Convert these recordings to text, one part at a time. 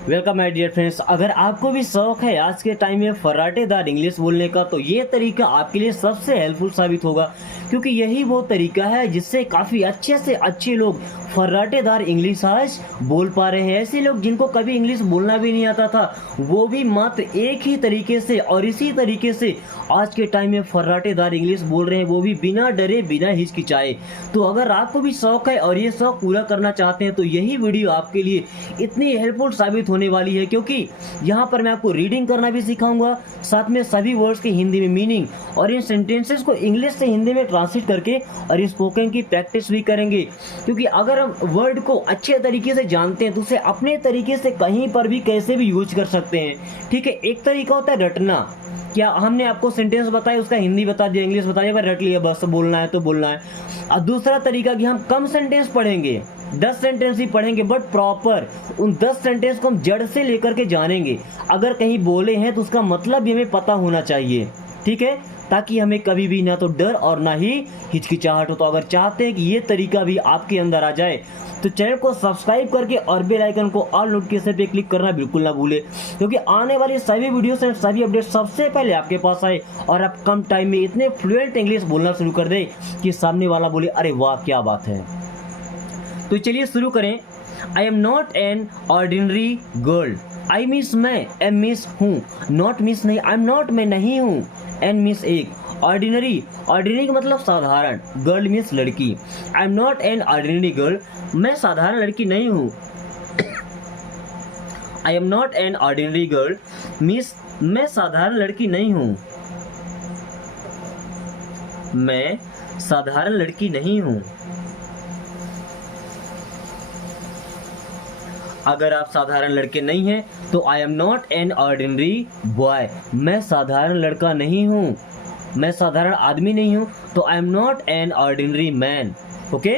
Welcome my dear friends. अगर आपको भी शौक है आज के टाइम में फर्राटेदार इंग्लिश बोलने का, तो ये तरीका आपके लिए सबसे हेल्पफुल साबित होगा, क्योंकि यही वो तरीका है जिससे काफ़ी अच्छे से अच्छे लोग फर्राटेदार इंग्लिश आज बोल पा रहे हैं। ऐसे लोग जिनको कभी इंग्लिश बोलना भी नहीं आता था, वो भी मात्र एक ही तरीके से और इसी तरीके से आज के टाइम में फर्राटेदार इंग्लिश बोल रहे हैं, वो भी बिना डरे बिना हिचकिचाए। तो अगर आपको भी शौक है और ये शौक पूरा करना चाहते हैं, तो यही वीडियो आपके लिए इतनी हेल्पफुल साबित होने वाली है, क्योंकि यहाँ पर मैं आपको रीडिंग करना भी सिखाऊंगा, साथ में सभी वर्ड्स के हिंदी में मीनिंग और इन सेंटेंसेस को इंग्लिश से हिंदी में ट्रांसलेट करके और स्पोकन की प्रैक्टिस भी करेंगे। क्योंकि अगर हम वर्ड को अच्छे तरीके से जानते हैं तो उसे अपने तरीके से कहीं पर भी कैसे भी यूज कर सकते हैं। ठीक है, एक तरीका होता है रटना। क्या हमने आपको सेंटेंस बताया, उसका हिंदी बता दिया, इंग्लिश बता दिया, रट लिया, बस बोलना है तो बोलना है। और दूसरा तरीका कि हम कम सेंटेंस पढ़ेंगे, 10 सेंटेंस ही पढ़ेंगे, बट प्रॉपर उन 10 सेंटेंस को हम जड़ से लेकर के जानेंगे। अगर कहीं बोले हैं तो उसका मतलब भी हमें पता होना चाहिए। ठीक है, ताकि हमें कभी भी ना तो डर और ना ही हिचकिचाहट हो। तो अगर चाहते हैं कि ये तरीका भी आपके अंदर आ जाए, तो चैनल को सब्सक्राइब करके और बेल आइकन को ऑल नोटिफिकेशन पे क्लिक करना बिल्कुल ना भूले, क्योंकि आने वाली सभी वीडियोस एंड सभी अपडेट सबसे पहले आपके पास आए और आप कम टाइम में इतने फ्लुएंट इंग्लिश बोलना शुरू कर दें कि सामने वाला बोले अरे वाह क्या बात है। तो चलिए शुरू करें। आई am not an ordinary girl. I means मैं, एम मीन्स हूँ, नॉट मीन्स नहीं, आई एम नॉट मैं नहीं हूँ, एन मीन्स एक, ऑर्डिनरी, ऑर्डिनरी का मतलब साधारण, गर्ल मीन्स लड़की। आई am not an ordinary girl, मैं साधारण लड़की नहीं हूँ। आई am not an ordinary girl means मैं साधारण लड़की नहीं हूँ, मैं साधारण लड़की नहीं हूँ। अगर आप साधारण लड़के नहीं हैं तो I am not an ordinary boy, मैं साधारण लड़का नहीं हूँ, मैं साधारण आदमी नहीं हूँ। तो I am not an ordinary man. Okay,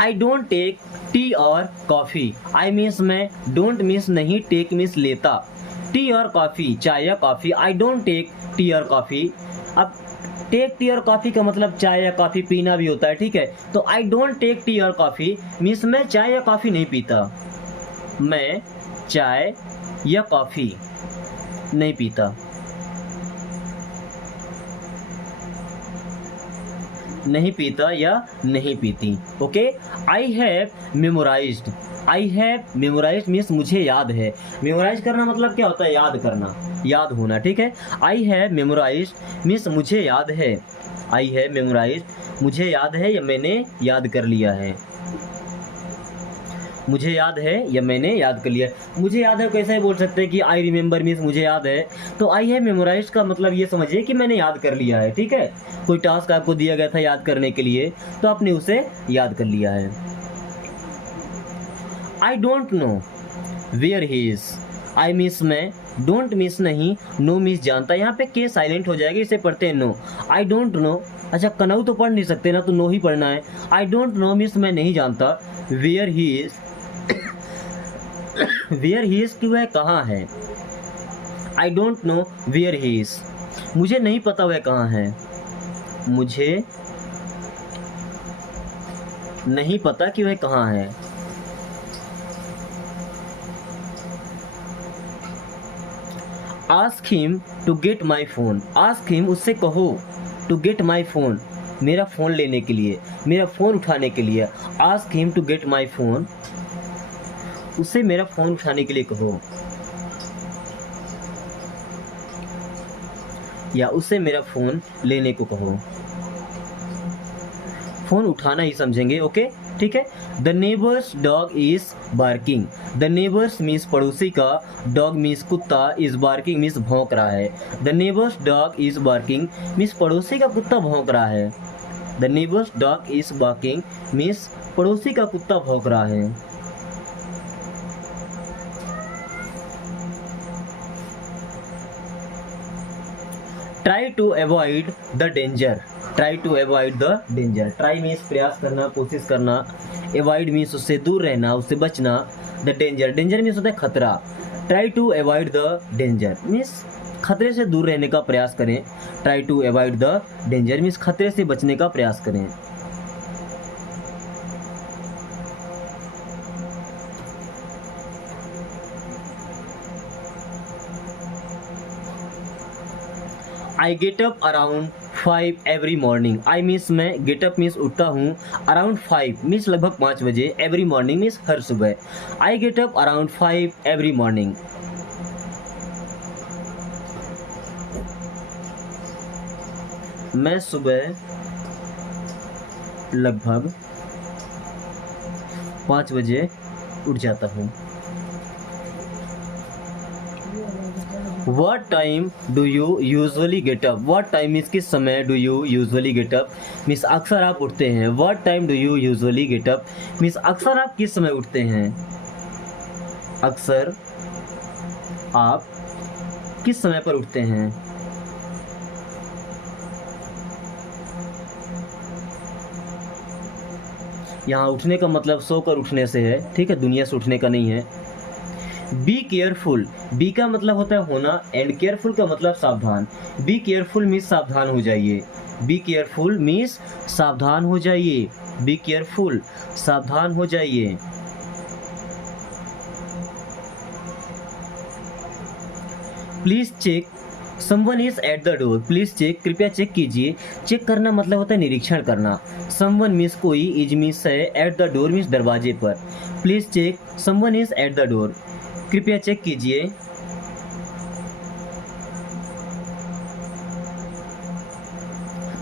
I don't take tea और कॉफी। आई मीन्स मैं, डोंट मीन्स नहीं, टेक मीन्स लेता, टी और कॉफी, चाय या coffee. I don't take tea और कॉफी। अब टेक टी और कॉफी का मतलब चाय या कॉफी पीना भी होता है। ठीक है, तो आई डोंट टेक टी और कॉफी मीन्स मैं चाय या कॉफी नहीं पीता, मैं चाय या कॉफी नहीं पीता, नहीं पीता या नहीं पीती। Okay, I have memorised. I have memorised means मुझे याद है। मेमोराइज करना मतलब क्या होता है, याद करना, याद होना। ठीक है, आई हैव मेमोराइज्ड मीन्स मुझे याद है। आई हैव मेमोराइज्ड मुझे याद है या मैंने याद कर लिया है, मुझे याद है या मैंने याद कर लिया। मुझे याद है कैसे बोल सकते हैं कि आई रिमेंबर मीन्स मुझे याद है। तो आई हैव मेमोराइज्ड का मतलब ये समझिए कि मैंने याद कर लिया है। ठीक है, कोई टास्क आपको दिया गया था याद करने के लिए, तो आपने उसे याद कर लिया है। I don't know where he is. I means मैं, डोंट मीन्स नहीं, नो मीन्स जानता। यहाँ पे के साइलेंट हो जाएगा, इसे पढ़ते हैं नो। आई डोंट नो, अच्छा कनऊ तो पढ़ नहीं सकते ना, तो नो ही पढ़ना है। आई डोंट नो मीन्स मैं नहीं जानता, where he is, where he is की वह कहाँ है। I don't know where he is, मुझे नहीं पता वह कहाँ है, मुझे नहीं पता कि वह कहाँ है। Ask him to get my phone. Ask him, उससे कहो, टू गेट माई फोन, मेरा फ़ोन लेने के लिए, मेरा फ़ोन उठाने के लिए। Ask him to get my phone, उससे मेरा फ़ोन उठाने के लिए कहो, या उससे मेरा फ़ोन लेने को कहो। फ़ोन उठाना ही समझेंगे। ओके, ठीक है। The neighbours dog is barking. The neighbours means पड़ोसी का, डॉग मीन्स कुत्ता, इज बार्किंग मीन्स भौंक रहा है। The neighbours dog is barking means पड़ोसी का कुत्ता भौंक रहा है। The neighbours dog is barking means पड़ोसी का कुत्ता भौंक रहा है। Try to avoid the danger. Try to avoid the danger, try means प्रयास करना, कोशिश करना, अवॉइड मीन्स उससे दूर रहना, उससे बचना। द डेंजर, डेंजर मीन्स होता है खतरा। Try to avoid the danger means खतरे से दूर रहने का प्रयास करें। Try to avoid the danger means खतरे से बचने का प्रयास करें। I get up around 5 every morning. I means मैं, गेट अप मीन्स उठता हूँ, अराउंड 5 मीन्स लगभग 5 बजे, एवरी मॉर्निंग मीन्स हर सुबह। आई get up around 5 every morning. मैं सुबह लगभग 5 बजे उठ जाता हूँ। What time do you usually get up? What time means किस समय, do you usually get up means अक्सर आप उठते हैं। What time do you usually get up means अक्सर आप किस समय उठते हैं। अक्सर आप किस समय पर उठते हैं। यहाँ उठने का मतलब सोकर उठने से है, ठीक है, दुनिया से उठने का नहीं है। बी केयरफुल, बी का मतलब होता है होना, एंड केयरफुल का मतलब सावधान। बी केयरफुल मीन्स सावधान हो जाइए। बी केयरफुल मीन्स सावधान हो जाइए। बी केयरफुल, सावधान हो जाइए। Please check, someone is at the door. Please check, कृपया चेक कीजिए। चेक करना मतलब होता है निरीक्षण करना। समवन मीन्स कोई, इज मीन्स है, एट द डोर मीन्स दरवाजे पर। Please check, someone is at the door. कृपया चेक कीजिए।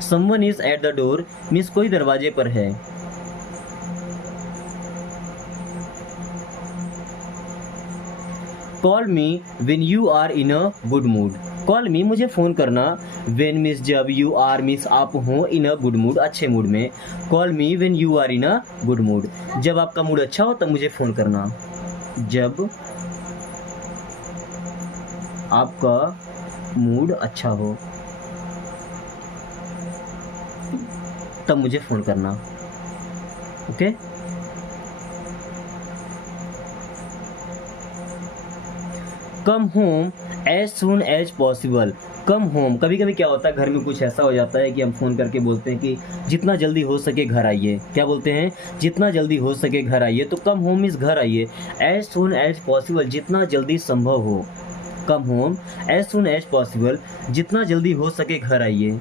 Someone is at the door means कोई दरवाजे पर है। Call me when you are in a good mood. Call me मुझे फ़ोन करना, व्हेन मीन्स जब, यू आर मीन्स आप हो, इन अ गुड मूड अच्छे मूड में। Call me when you are in a good mood, जब आपका mood अच्छा हो तब मुझे फ़ोन करना। जब आपका मूड अच्छा हो तब मुझे फ़ोन करना। Okay. Come home as soon as possible. Come home, कभी कभी क्या होता है घर में कुछ ऐसा हो जाता है कि हम फ़ोन करके बोलते हैं कि जितना जल्दी हो सके घर आइए। क्या बोलते हैं, जितना जल्दी हो सके घर आइए। तो कम होम इस घर आइए। एज सुन एज पॉसिबल, जितना जल्दी संभव हो। Come home as soon as possible, जितना जल्दी हो सके घर आइए।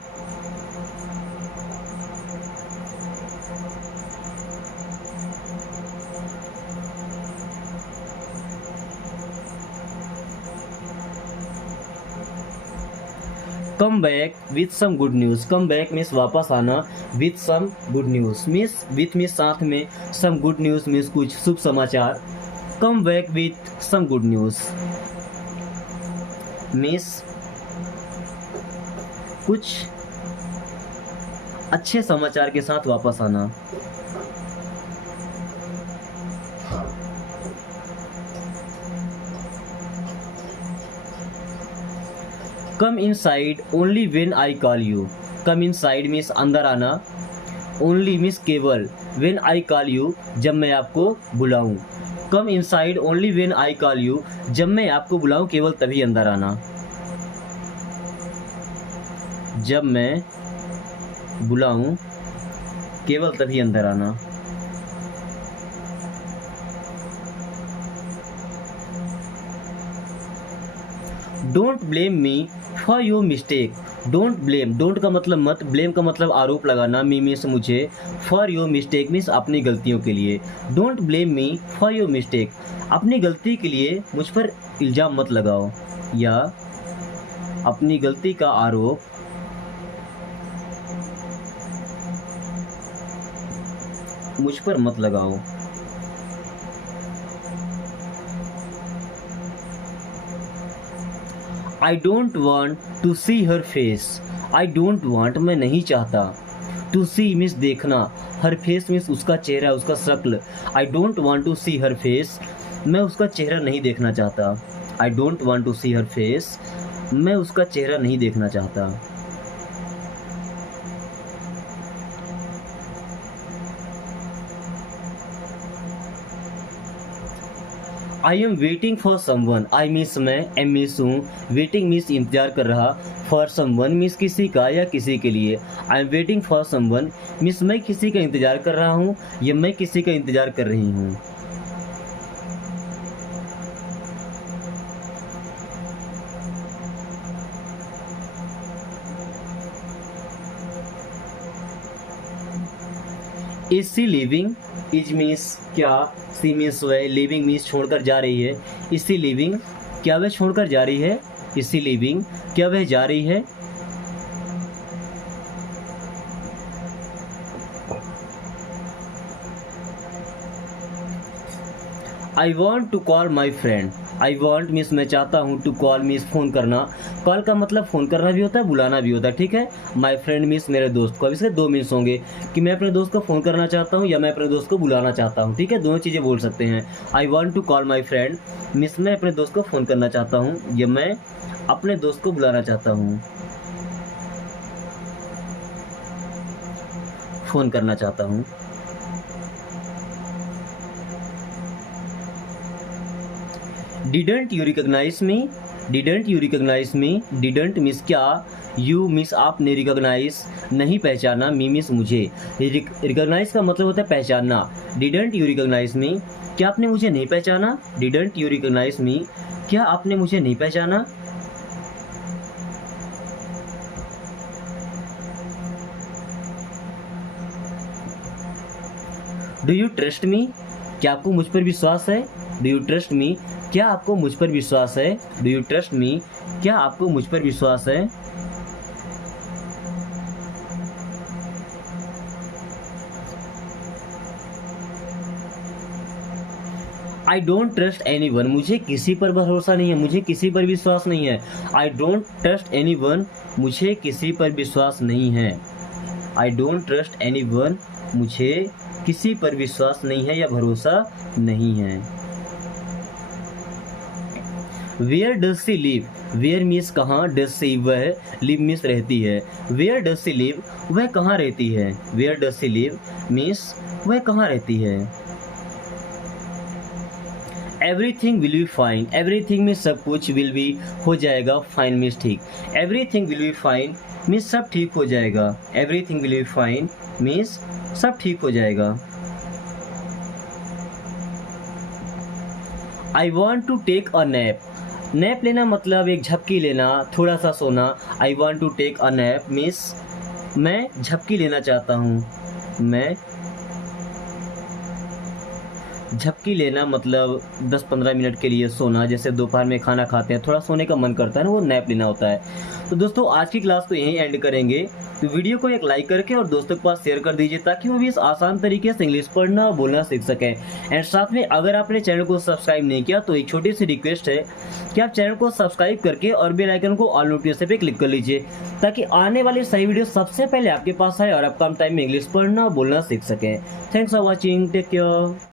Come back with some good news. Come back means वापस आना, with some good news means, with means साथ में, सम गुड न्यूज़ मीन्स कुछ शुभ समाचार। Come back with some good news means कुछ अच्छे समाचार के साथ वापस आना। Come inside only when I call you. Come inside means अंदर आना, ओनली मीन्स केवल, व्हेन आई कॉल यू जब मैं आपको बुलाऊं। Come inside only when I call you, जब मैं आपको बुलाऊं केवल तभी अंदर आना। जब मैं बुलाऊं केवल तभी अंदर आना। Don't blame me for your mistake. Don't blame, don't का मतलब मत, ब्लेम का मतलब आरोप लगाना, मी मीन्स मुझे, फॉर योर मिस्टेक मीन्स अपनी गलतियों के लिए। Don't blame me for your mistake, अपनी गलती के लिए मुझ पर इल्ज़ाम मत लगाओ, या अपनी गलती का आरोप मुझ पर मत लगाओ। I don't want to see her face. I don't want मैं नहीं चाहता, टू सी मीन्स देखना, हर फेस मीन्स उसका चेहरा, उसका शक्ल। I don't want to see her face, मैं उसका चेहरा नहीं देखना चाहता। I don't want to see her face, मैं उसका चेहरा नहीं देखना चाहता। I am waiting for someone. I means मैं, एम मीन्स हूँ, वेटिंग मीन्स इंतजार कर रहा, फॉर समवन मीन्स किसी का या किसी के लिए। आई am waiting for someone means मैं किसी का इंतजार कर रहा हूँ या मैं किसी का इंतजार कर रही हूँ। Is she leaving, is means क्या, सी मीन्स वह, लिविंग मीन्स छोड़कर जा रही है। इज सी लिविंग, क्या वह छोड़कर जा रही है। इज सी लिविंग, क्या वह जा रही है। I want to call my friend, I want means मैं चाहता हूँ, टू कॉल मीन्स फ़ोन करना। कॉल का मतलब फ़ोन करना भी होता है, बुलाना भी होता है, ठीक है। माई फ्रेंड मीन्स मेरे दोस्त को। अब इसके दो मीन्स होंगे कि मैं अपने दोस्त को फ़ोन करना चाहता हूँ या मैं अपने दोस्त को बुलाना चाहता हूँ, ठीक है। दोनों चीज़ें बोल सकते हैं। I want to call my friend means मैं अपने दोस्त को फ़ोन करना चाहता हूँ या मैं अपने दोस्त को बुलाना चाहता हूँ, फ़ोन करना चाहता हूँ। Didn't you recognise me, didn't you recognise me, didn't means क्या, यू मीन्स आपने, रिकॉग्नाइज नहीं पहचाना, मी मीन्स मुझे। रिकॉग्नाइज का मतलब होता है पहचानना। डिडंट यू रिकॉग्नाइज मी, क्या आपने मुझे नहीं पहचाना। डिडंट यू रिकॉग्नाइज मी, क्या आपने मुझे नहीं पहचाना। डू यू ट्रस्ट मी, क्या आपको मुझ पर विश्वास है। डू यू ट्रस्ट मी, क्या आपको मुझ पर विश्वास है। डू यू ट्रस्ट मी, क्या आपको मुझ पर विश्वास है। I don't trust any one, मुझे किसी पर भरोसा नहीं है, मुझे किसी पर विश्वास नहीं है। I don't trust any one, मुझे किसी पर विश्वास नहीं है। I don't trust any one, मुझे किसी पर विश्वास नहीं है या भरोसा नहीं है। Where does she live, where means कहाँ, डज सी वह, लिव मीन्स रहती है। वेयर डज सी लिव, वह कहाँ रहती है। Where does she live means वह कहाँ रहती है। Everything will be fine, everything means सब कुछ, विल बी हो जाएगा, फाइन मीन्स ठीक। Everything will be fine means सब ठीक हो जाएगा। Everything will be fine means सब ठीक हो जाएगा। I want to take a nap, nap लेना मतलब एक झपकी लेना, थोड़ा सा सोना। I want to take a nap means मैं झपकी लेना चाहता हूँ। मैं झपकी लेना मतलब 10-15 मिनट के लिए सोना, जैसे दोपहर में खाना खाते हैं थोड़ा सोने का मन करता है ना, वो नैप लेना होता है। तो दोस्तों आज की क्लास को यहीं एंड करेंगे। तो वीडियो को एक लाइक करके और दोस्तों के पास शेयर कर दीजिए ताकि वो भी इस आसान तरीके से इंग्लिश पढ़ना और बोलना सीख सकें। एंड साथ में अगर आपने चैनल को सब्सक्राइब नहीं किया तो एक छोटी सी रिक्वेस्ट है कि आप चैनल को सब्सक्राइब करके और बेल आइकन को ऑल नोटिफिकेशन पे क्लिक कर लीजिए ताकि आने वाली सही वीडियो सबसे पहले आपके पास आए और आप कम टाइम में इंग्लिश पढ़ना और बोलना सीख सकें। Thanks for watching, take care.